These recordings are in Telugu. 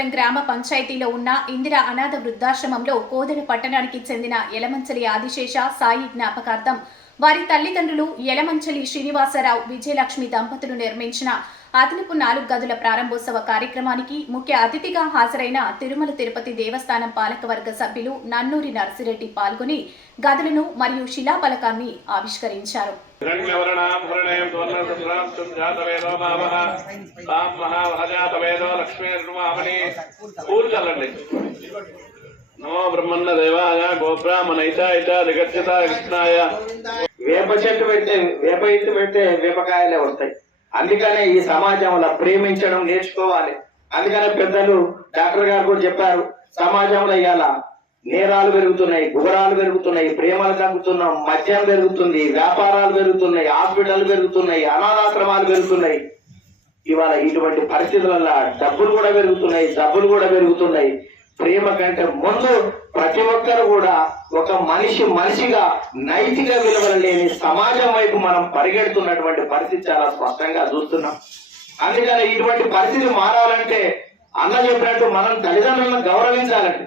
రామచంద్రపురం గ్రామ పంచాయతీలో ఉన్న ఇందిరా అనాథ వృద్ధాశ్రమంలో కోదెడ పట్టణానికి చెందిన యలమంచలి ఆదిశేష సాయి జ్ఞాపకార్థం వారి తల్లిదండ్రులు యలమంచలి శ్రీనివాసరావు విజయలక్ష్మి దంపతులు నిర్మించిన అదనపు 4 గదుల ప్రారంభోత్సవ కార్యక్రమానికి ముఖ్య అతిథిగా హాజరైన తిరుమల తిరుపతి దేవస్థానం పాలకవర్గ సభ్యులు నన్నూరి నర్సిరెడ్డి పాల్గొని గదులను మరియు శిలాఫలకాన్ని ఆవిష్కరించారు. నమో బ్రహ్మన్న దేవాయ గోబ్రాహ్మణైతాయ జగత్యత కృష్ణాయ. వేప చెట్టు పెడితే వేప ఇత్తు పెడితే వేపకాయలే వస్తాయి. అందుకనే ఈ సమాజంలో ప్రేమించడం నేర్చుకోవాలి. అందుకనే పెద్దలు డాక్టర్ గారు కూడా చెప్పారు, సమాజంలో ఇవాళ నేరాలు పెరుగుతున్నాయి, గుబరాలు పెరుగుతున్నాయి, ప్రేమలు తగ్గుతున్నాం, మద్యం పెరుగుతుంది, వ్యాపారాలు పెరుగుతున్నాయి, హాస్పిటల్ పెరుగుతున్నాయి, అనాథాశ్రమాలు పెరుగుతున్నాయి. ఇవాళ ఇటువంటి పరిస్థితులలో డబ్బులు కూడా పెరుగుతున్నాయి, జబ్బులు కూడా పెరుగుతున్నాయి. ప్రేమ కంటే ముందు ప్రతి ఒక్కరు కూడా ఒక మనిషిగా నైతిక విలువలు లేని సమాజం వైపు మనం పరిగెడుతున్నటువంటి పరిస్థితి చాలా స్పష్టంగా చూస్తున్నాం. అందుకని ఇటువంటి పరిస్థితి మారాలంటే అన్న చెప్పినట్టు మనం తల్లిదండ్రులను గౌరవించాలంటే,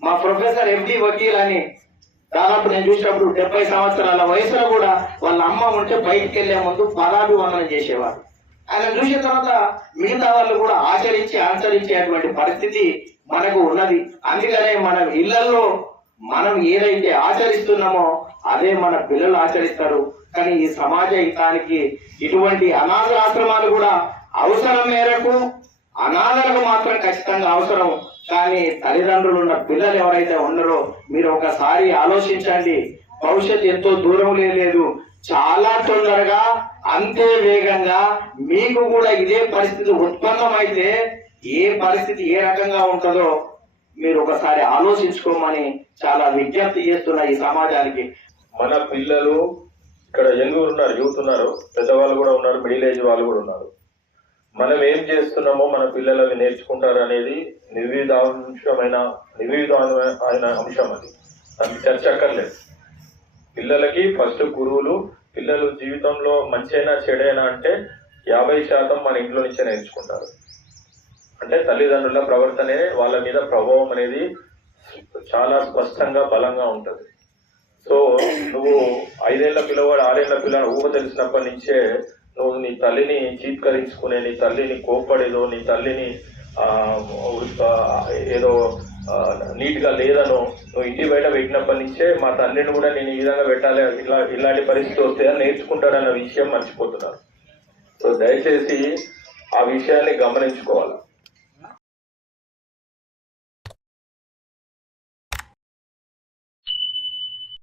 మా ప్రొఫెసర్ ఎండి వకీల్ అని దాదాపు నేను చూసినప్పుడు 70 సంవత్సరాల వయసులో కూడా వాళ్ళ అమ్మ ఉంటే బయటికి వెళ్లే ముందు పాదాభివందనం చేసేవారు. ఆయన చూసిన తర్వాత మిగతా వాళ్ళు కూడా ఆచరించేటువంటి పరిస్థితి మనకు ఉన్నది. అందుకనే మన ఇళ్లలో మనం ఏదైతే ఆచరిస్తున్నామో అదే మన పిల్లలు ఆచరిస్తారు. కానీ ఈ సమాజ హితానికి ఇటువంటి అనాథాశ్రమాలు కూడా అవసరం మేరకు అనాథలకు మాత్రం ఖచ్చితంగా అవసరం. కానీ తల్లిదండ్రులు ఉన్న పిల్లలు ఎవరైతే ఉన్నారో మీరు ఒకసారి ఆలోచించండి. భవిష్యత్తు ఎంతో దూరం లేదు, చాలా తొందరగా అంతే వేగంగా మీకు కూడా ఇదే పరిస్థితి ఉత్పన్నమైతే ఏ పరిస్థితి ఏ రకంగా ఉంటుందో మీరు ఒకసారి ఆలోచించుకోమని చాలా విజ్ఞప్తి చేస్తున్న ఈ సమాజానికి. మన పిల్లలు ఇక్కడ యంగ్ ఉన్నారు, యూత్ ఉన్నారు, పెద్దవాళ్ళు కూడా ఉన్నారు, మిడిల్ ఏజ్ వాళ్ళు కూడా ఉన్నారు. మనం ఏం చేస్తున్నామో మన పిల్లలు అవి నేర్చుకుంటారు అనేది నిర్విధాంశమైన అంశం. అది దానికి చర్చ అక్కర్లేదు. పిల్లలకి ఫస్ట్ గురువులు, పిల్లలు జీవితంలో మంచైనా చెడైనా అంటే 50% మన ఇంట్లో నుంచే నేర్చుకుంటారు. అంటే తల్లిదండ్రుల ప్రవర్తనే వాళ్ళ మీద ప్రభావం అనేది చాలా స్పష్టంగా బలంగా ఉంటుంది. సో నువ్వు 5 ఏళ్ల పిల్లవాడు 6 ఏళ్ల పిల్లవాడు ఊహ తెలిసినప్పటి నుంచే నువ్వు నీ తల్లిని చీత్కరించుకునే, నీ తల్లిని కోప్పడేదో, నీ తల్లిని ఏదో నీట్ గా లేదనో నువ్వు ఇంటి బయట పెట్టినప్పటి నుంచే మా తండ్రిని కూడా నేను ఈ విధంగా పెట్టాలి, ఇలాంటి పరిస్థితి వస్తే నేర్చుకుంటాడన్న విషయం మర్చిపోతున్నారు. సో దయచేసి ఆ విషయాన్ని గమనించుకోవాలి.